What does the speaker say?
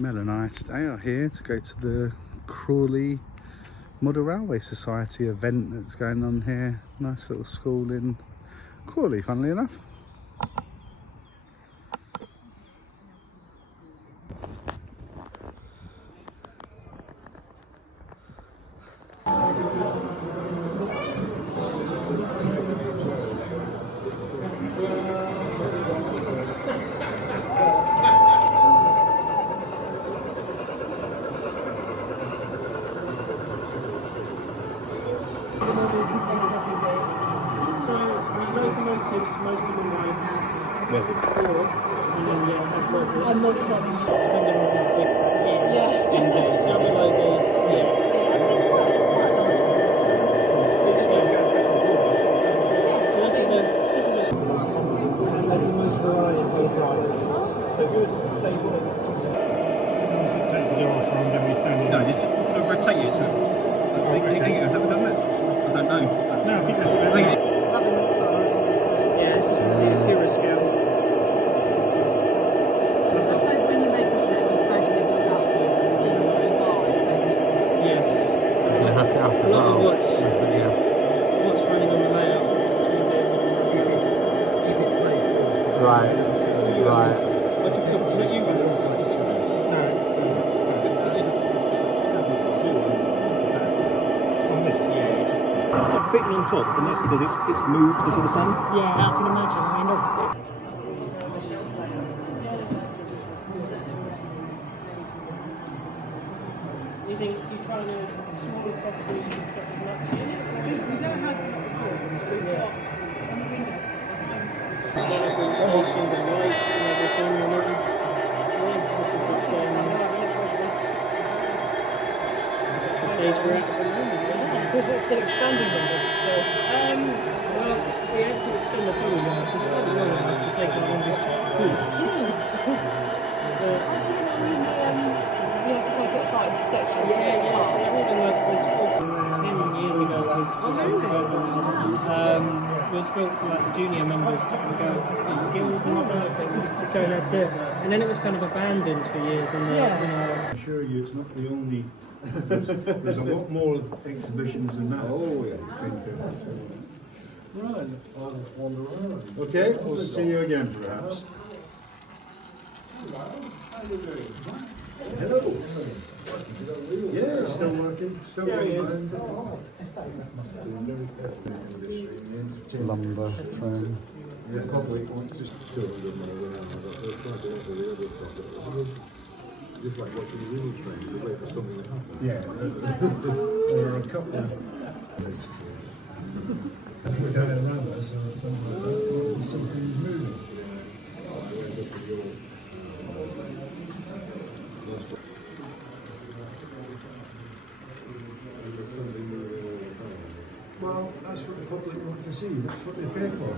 Mel and I today are here to go to the Crawley Model Railway Society event that's going on here. Nice little school in Crawley, funnily enough. Locomotives, most of them have doors, and then have levels. I'm not sorry. Depending on his big Yeah. indeed. Double OBs, yes. It's quite So this is a and there's the most variety of drives. So if you were to say you wanted some how does it take to go off from when we standing? No, just rotate it. I think it goes up, doesn't it? I don't know. No, I think that's about right. loving this one. Yeah, this is really a pure scale. I suppose when you make a set, you gradually build up things that you buy. Yes. So You hook it up as a lot of well. what's running on the layout is what we do. Right. What you cook? Is that you? No, it's on this. Yeah, it's just Fitting on top, and that's because it's moved because of the sun. Yeah, I can imagine. I mean, obviously. You think you try to small as possible to fit as much? Because we don't have floors, we've got on the windows. Mechanical station, the lights and everything, and this is that's the stage we're at. Yeah, so is it still expanding them? Is it still? Well, we had to extend the funnel now because it wasn't long enough to take out all this It's huge. Actually, did you have to take it apart into sections? Yeah, so it wasn't like this 10 years ago it was built together. It was built for like the junior members to go and test their skills and stuff, showing how to do it. And then it was kind of abandoned for years in the, I assure you, it's not the only. There's a lot more exhibitions than that. Oh, yeah. Right. I'll wander around. Okay, we'll see you again, perhaps. Hello. Yeah, still working. Still working. Lumber train. The public wants to just like watching a real train, you wait for something to happen. Yeah, there are a couple of we're down in Ramblas or something like that, something's moving. Well, that's what the public want to see, that's what they pay for.